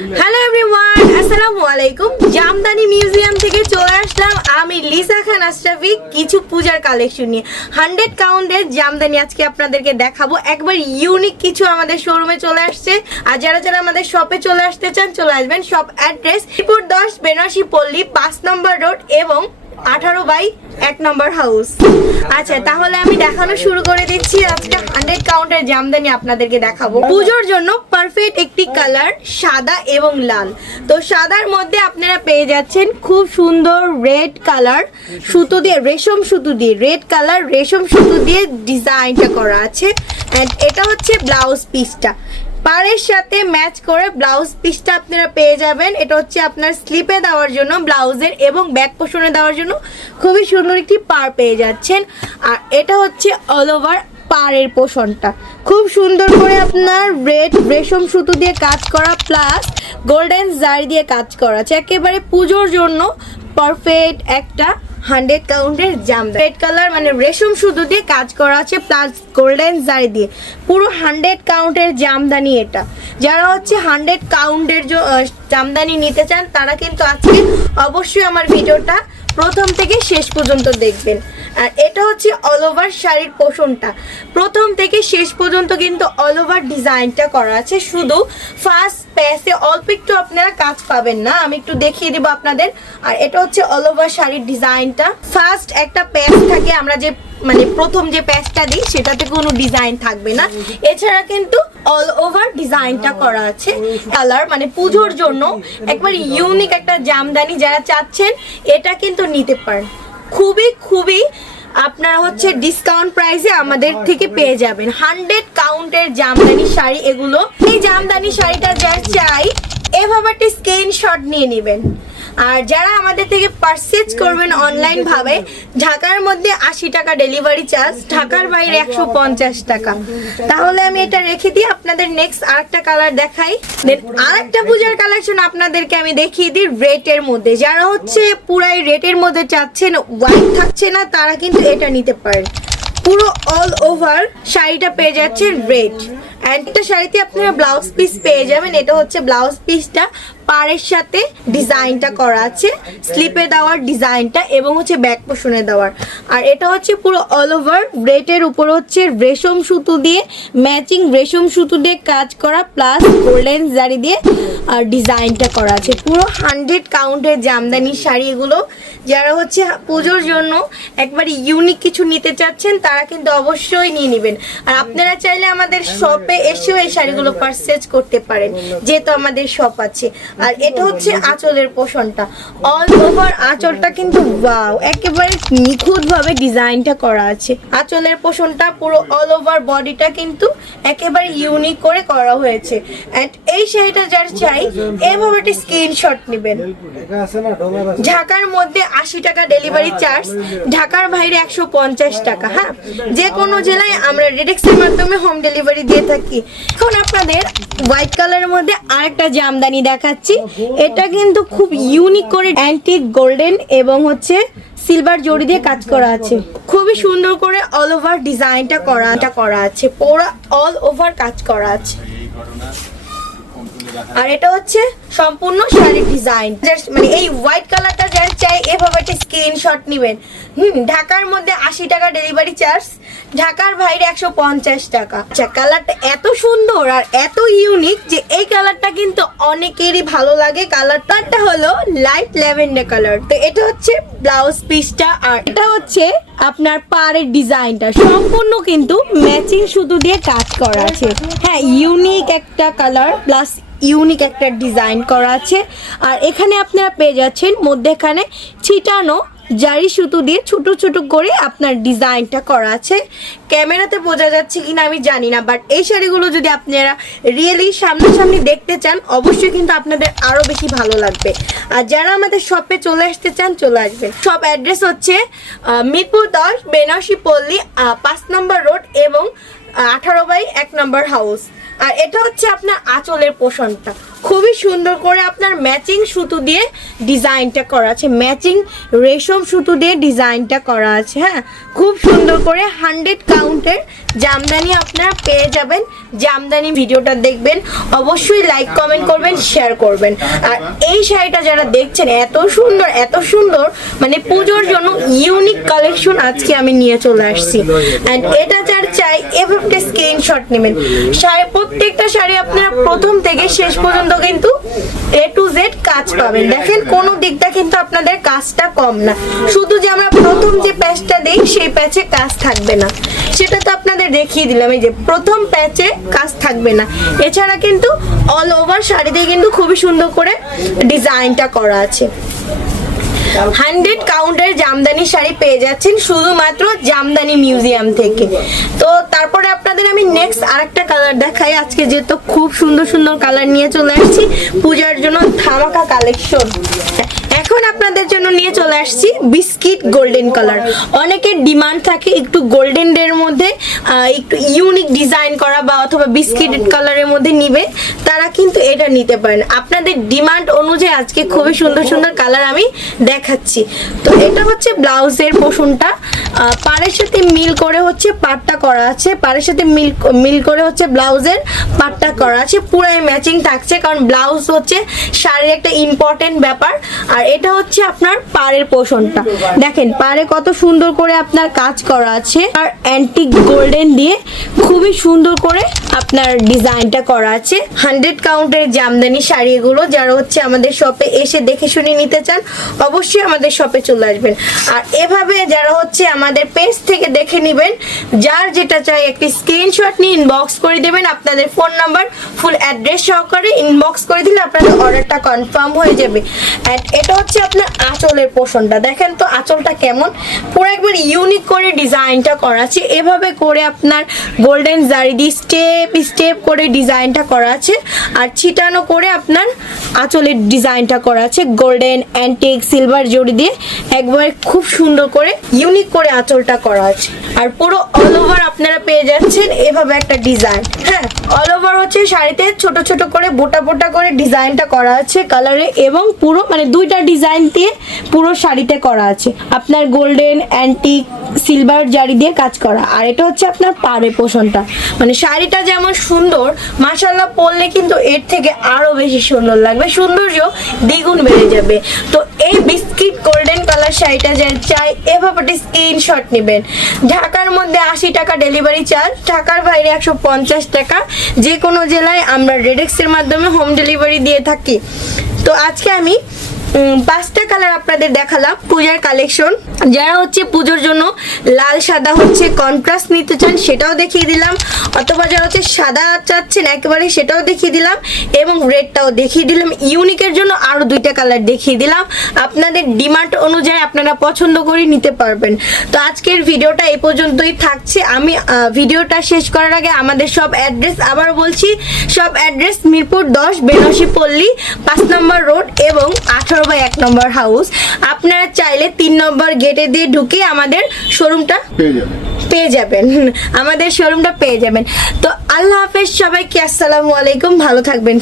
Hello everyone, আসসালামু আলাইকুম। Jamdani museum থেকে চলে আসলাম আমি লিসা খান আশরাফি কিছু পূজার কালেকশন নিয়ে। 100 কাউন্টের জামদানি আজকে আপনাদেরকে দেখাবো। একবার ইউনিক কিছু আমাদের শোরুমে চলে আসছে। আর যারা যারা আমাদের শপে চলে আসতে চান চলে আসবেন। শপ অ্যাড্রেস মিরপুর 10 বেনারসি পল্লী 5 নম্বর রোড এবং 18/1 নম্বর হাউস। আচ্ছা, তাহলে আমি দেখানো শুরু করে দিচ্ছি। আজকে 100 কাউন্টের জামদানি আপনাদেরকে দেখাবো। পুজোর জন্য পারফেক্ট একটি কালার সাদা এবং লাল। তো সাদার মধ্যে আপনারা পেয়ে যাচ্ছেন খুব সুন্দর রেড কালার সুতো দিয়ে, রেশম সুতো দিয়ে, রেড কালার রেশম সুতো দিয়ে ডিজাইনটা করা আছে। এন্ড এটা হচ্ছে ব্লাউজ পিসটা, পাড়ের সাথে ম্যাচ করে ব্লাউজ পিসটা আপনারা পেয়ে যাবেন। এটা হচ্ছে আপনার স্লিপে দেওয়ার জন্য ব্লাউজের এবং ব্যাক পোর্শনে দেওয়ার জন্য খুবই সুন্দর একটি পাড় পেয়ে যাচ্ছেন। আর এটা হচ্ছে অল ওভার পাড়ের পোর্শনটা খুব সুন্দর করে আপনার রেড রেশম সুতো দিয়ে কাজ করা প্লাস গোল্ডেন জারি দিয়ে কাজ করা আছে। একেবারে পুজোর জন্য পারফেক্ট একটা 100 কাউন্টের জামদানি। রেড কালার মানে রেশম সুতো দিয়ে কাজ করা আছে প্লাস গোল্ডেন জারি দিয়ে পুরো 100 কাউন্টের জামদানি। এটা যারা হচ্ছে 100 কাউন্টের জামদানি নিতে চান তারা কিন্তু আজকে অবশ্যই আমার ভিডিওটা প্রথম থেকে শেষ পর্যন্ত দেখবেন। আর এটা হচ্ছে অল ওভার শাড়ির পোর্শনটা, প্রথম থেকে শেষ পর্যন্ত কিন্তু অল ওভার ডিজাইনটা করা আছে। শুধু ফার্স্ট প্যাসে অল্প একটু আপনারা কাজ পাবেন না, আমি একটু দেখিয়ে দিব আপনাদের। আর এটা হচ্ছে অল ওভার শাড়ির ডিজাইনটা। ফার্স্ট একটা প্যাচ থাকে, আমরা যে মানে প্রথম যে প্যাচটা দিই সেটাতে কোনো ডিজাইন থাকবে না, এছাড়া কিন্তু অল ওভার ডিজাইনটা করা আছে। কালার মানে পুজোর জন্য একবার ইউনিক একটা জামদানি যারা চাচ্ছেন এটা কিন্তু নিতে পারেন। খুবই খুবই আপনারা হচ্ছে ডিসকাউন্ট প্রাইসে আমাদের থেকে পেয়ে যাবেন। 100 কাউন্টের জামদানি শাড়ি এগুলো। এই জামদানি শাড়িটা যার চাই এভাবে একটা স্ক্রিনশট নিয়ে নেবেন। আর যারা আমাদের থেকে পারচেজ করবেন অনলাইন ভাবে, ঢাকার মধ্যে 80 টাকা ডেলিভারি চার্জ, ঢাকার বাইরে 150 টাকা। তাহলে আমি এটা রেখে দিই, আপনাদের নেক্সট আরেকটা কালার দেখাই। দেন আরেকটা পূজার কালেকশন আপনাদেরকে আমি দেখিয়ে দিই রেটের মধ্যে। যারা হচ্ছে পুরাই রেটের মধ্যে চাচ্ছেন, হোয়াইট থাকছে না, তারা কিন্তু এটা নিতে পারেন। পুরো অল ওভার শাড়িটা পেয়ে যাচ্ছেন রেড। অ্যান্ড এটা শাড়িতে আপনারা ব্লাউজ পিস পেয়ে যাবেন। এটা হচ্ছে ব্লাউজ পিসটা, পাড়ের সাথে ডিজাইনটা করা আছে, স্লিপে দেওয়ার ডিজাইনটা এবং হচ্ছে ব্যাক পোর্শনে দেওয়ার। আর এটা হচ্ছে পুরো অল ওভার রেটের উপর হচ্ছে রেশম সুতো দিয়ে, ম্যাচিং রেশম সুতো দিয়ে কাজ করা প্লাস গোল্ডেন জারি দিয়ে আর ডিজাইনটা করা আছে। পুরো 100 কাউন্টের জামদানি শাড়ি এগুলো। যারা হচ্ছে পুজোর জন্য একবারে ইউনিক কিছু নিতে চাচ্ছেন তারা কিন্তু অবশ্যই নিয়ে নেবেন। আর আপনারা চাইলে আমাদের শপে এসেও এই শাড়িগুলো পারচেজ করতে পারেন, যেহেতু আমাদের শপ আছে। আর এটা হচ্ছে আঁচলের পোর্শনটা, অল ওভার আঁচলটা কিন্তু ওয়াও একেবারে নিখুঁত ভাবে ডিজাইনটা করা আছে। আঁচলের পোর্শনটা পুরো অল ওভার বডিটা কিন্তু একেবারে ইউনিক করে করা হয়েছে। এন্ড এই শাড়িটা যার চাই এভাবে একটা স্ক্রিনশট নেবেন। ঢাকার মধ্যে 80 টাকা ডেলিভারি চার্জ, ঢাকার বাইরে 150 টাকা। হ্যাঁ, যে কোনো জেলায় আমরা রেডেক্সের মাধ্যমে হোম ডেলিভারি দিয়ে থাকি। এখন আপনাদের হোয়াইট কালারের মধ্যে আরেকটা জামদানি দেখাচ্ছি। এটা কিন্তু খুব ইউনিক করে অ্যান্টিক গোল্ডেন এবং হচ্ছে সিলভার জড়ি দিয়ে কাজ করা আছে। খুবই সুন্দর করে অল ওভার ডিজাইনটা করা আছে, পুরো অল ওভার কাজ করা আছে। আর এটা হচ্ছে সম্পূর্ণ শাড়ির ডিজাইন। মানে এই হোয়াইট কালারটা যার চাই এভাবে একটা স্ক্রিনশট নেবেন। ঢাকার মধ্যে 80 টাকা ডেলিভারি চার্জ, ঢাকার বাইরে 150 টাকা। আচ্ছা, কালারটা এত সুন্দর আর এত ইউনিক যে এই কালারটা কিন্তু অনেকেরই ভালো লাগে। কালারটা হলো লাইট ল্যাভেন্ডার কালার। তো এটা হচ্ছে ব্লাউজ পিসটা। আর এটা হচ্ছে আপনার পাড়ের ডিজাইনটা সম্পূর্ণ কিন্তু ম্যাচিং সুতো দিয়ে কাজ করা আছে। হ্যাঁ, ইউনিক একটা কালার প্লাস ইউনিক একটা ডিজাইন করা আছে। আর এখানে আপনারা পেয়ে যাচ্ছেন মধ্যেখানে ছিটানো জারি সুতো দিয়ে ছোট ছোট করে আপনার ডিজাইনটা করা আছে। ক্যামেরাতে বোঝা যাচ্ছে কিনা আমি জানি না, বাট এই শাড়িগুলো যদি আপনারা রিয়েলি সামনাসামনি দেখতে চান অবশ্যই কিন্তু আপনাদের আরো বেশি ভালো লাগবে। আর যারা আমাদের শপে চলে আসতে চান চলে আসবেন। শপ অ্যাড্রেস হচ্ছে মিরপুর 10 বেনারসি পল্লী 5 নম্বর রোড এবং 18/1 নম্বর হাউস। আর এটা হচ্ছে আপনার আঁচলের পোর্শনটা, খুবই সুন্দর করে আপনার ম্যাচিং সুতো দিয়ে ডিজাইনটা করা আছে, ম্যাচিং রেশম সুতো দিয়ে ডিজাইনটা করা আছে। হ্যাঁ, খুব সুন্দর করে 100 কাউন্টের জামদানি আপনারা পেয়ে যাবেন। জামদানি ভিডিওটা দেখবেন, অবশ্যই লাইক কমেন্ট করবেন, শেয়ার করবেন। আর এই শাড়িটা যারা দেখছেন এত সুন্দর মানে পুজোর জন্য ইউনিক কালেকশন আজকে আমি নিয়ে চলে আসছি। এন্ড এটা যার চাই এভাবে স্ক্রিনশট নেবেন। প্রত্যেকটা শাড়ি আপনারা প্রথম থেকে শেষ পর্যন্ত কিন্তু A to Z কাজ পাবেন। দেখেন কোনো দিকটা কিন্তু আপনাদের কাজটা কম না, শুধু যে আমরা প্রথম যে প্যাচটা দেই সেই প্যাচে কাজ থাকবে না, সেটা তো আপনাদের দেখিয়ে দিলাম। এই যে প্রথম প্যাচে কাজ থাকবে না, এছাড়া কিন্তু অল ওভার শাড়িতে কিন্তু খুবই সুন্দর করে ডিজাইনটা করা আছে। 100 কাউন্টের জামদানি শাড়ি পেয়ে যাচ্ছেন শুধুমাত্র জামদানি মিউজিয়াম থেকে। তো তারপরে আপনাদের আমি নেক্সট আরেকটা কালার দেখাই। আজকে যেহেতু খুব সুন্দর কালার নিয়ে চলে আসছি পূজার জন্য ধামাকা কালেকশন। এখন আপনাদের জন্য নিয়ে চলে আসছি বিস্কিট গোল্ডেন কালার। অনেকের ডিমান্ড থাকে একটু গোল্ডেন এর মধ্যে একটু ইউনিক ডিজাইন করা বা অথবা বিস্কিট কালারের মধ্যে নিবে, তারা কিন্তু এটা নিতে পারেন। আপনাদের ডিমান্ড অনুযায়ী আজকে খুবই সুন্দর কালার আমি দেখাচ্ছি। তো এটা হচ্ছে ব্লাউজের পোর্শনটা, পাড়ের সাথে মিল করে হচ্ছে পাটটা করা আছে, পাড়ের সাথে মিল করে হচ্ছে ব্লাউজের পাটটা করা আছে। পুরাই ম্যাচিং থাকছে, কারণ ব্লাউজ হচ্ছে শাড়ির একটা ইম্পর্টেন্ট ব্যাপার। আর এটা হচ্ছে আপনার পাড়ের পোর্শনটা, দেখেন পাড়ে কত সুন্দর করে আপনার কাজ করা আছে, আর অ্যান্টিক গোল্ডেন দিয়ে খুবই সুন্দর করে আপনার ডিজাইনটা করা আছে। 100 কাউন্টের জামদানি শাড়ি এগুলো। যারা হচ্ছে আমাদের শপে এসে দেখে শুনে নিতে চান অবশ্যই আমাদের শপে চলে আসবেন। আর এভাবে যারা হচ্ছে আমাদের পেজ থেকে দেখে নেবেন, যার যেটা চাই একটি স্ক্রিনশট নিয়ে ইনবক্স করে দেবেন, আপনাদের ফোন নাম্বার ফুল অ্যাড্রেস সহকারে ইনবক্স করে দিলে আপনাদের অর্ডারটা কনফার্ম হয়ে যাবে। এন্ড এটা হচ্ছে আপনার আঁচলের পোর্শনটা, দেখেন তো আঁচলটা কেমন, পুরো একবার ইউনিক করে ডিজাইনটা করা আছে। এভাবে করে আপনার গোল্ডেন জারি দিয়ে স্টেপ করে ডিজাইনটা করা আছে, আর ছিটানো করে আপনার আঁচলের ডিজাইনটা করা আছে গোল্ডেন অ্যান্টিক সিলভার জড়ি দিয়ে একবার খুব সুন্দর করে ইউনিক করে আঁচলটা করা আছে। আর পুরো অল ওভার আপনারা পেয়ে যাচ্ছেন এভাবে একটা ডিজাইন। হ্যাঁ, অল ওভার হচ্ছে শাড়িতে ছোট করে বোটা করে ডিজাইনটা করা আছে কালারে, এবং পুরো মানে দুইটা ডিজাইন দিয়ে পুরো শাড়িতে করা আছে আপনার গোল্ডেন অ্যান্টিক সিলভার জারি দিয়ে কাজ করা। আর এটা হচ্ছে আপনার পাড়ের পোর্শনটা, মানে শাড়িটা যেমন সুন্দর মাশাআল্লাহ পরলে কিন্তু এর থেকে আরো বেশি সুন্দর লাগবে, সৌন্দর্য দ্বিগুণ বেড়ে যাবে। তো এই বিস্কিট গোল্ডেন কালার শাড়িটা যার চাই এভাবে স্ক্রিনশট নেবেন। ঢাকার মধ্যে 80 টাকা ডেলিভারি চার্জ, ঢাকার বাইরে 150 টাকা। যে কোনো জেলায় আমরা রেডেক্সের মাধ্যমে হোম ডেলিভারি দিয়ে থাকি। তো আজকে আমি 5টা কালার আপনাদের দেখালাম পূজার কালেকশন। যারা হচ্ছে পুজোর জন্য লাল সাদা হচ্ছে কন্ট্রাস্ট নিতে চান সেটাও দেখিয়ে দিলাম, অথবা যারা হচ্ছে সাদা চাচ্ছেন একেবারে সেটাও দেখিয়ে দিলাম, এবং রেডটাও দেখিয়ে দিলাম। ইউনিকের জন্য আরো 2টা কালার দেখিয়ে দিলাম, আপনাদের ডিমান্ড অনুযায়ী আপনারা পছন্দ করে নিতে পারবেন। তো আজকের ভিডিওটা এই পর্যন্তই থাকছে। আমি ভিডিওটা শেষ করার আগে আমাদের সব অ্যাড্রেস আবার বলছি। সব অ্যাড্রেস মিরপুর 10 বেনারসি পল্লী 5 নম্বর রোড এবং 18/1 নম্বর হাউস। আপনারা চাইলে 3 নম্বর গেটে দিয়ে ঢুকে আমাদের শোরুমটা পেয়ে যাবেন, আমাদের শোরুমটা পেয়ে যাবেন। তো আল্লাহ হাফেজ সবাইকে, আসসালামু আলাইকুম, ভালো থাকবেন।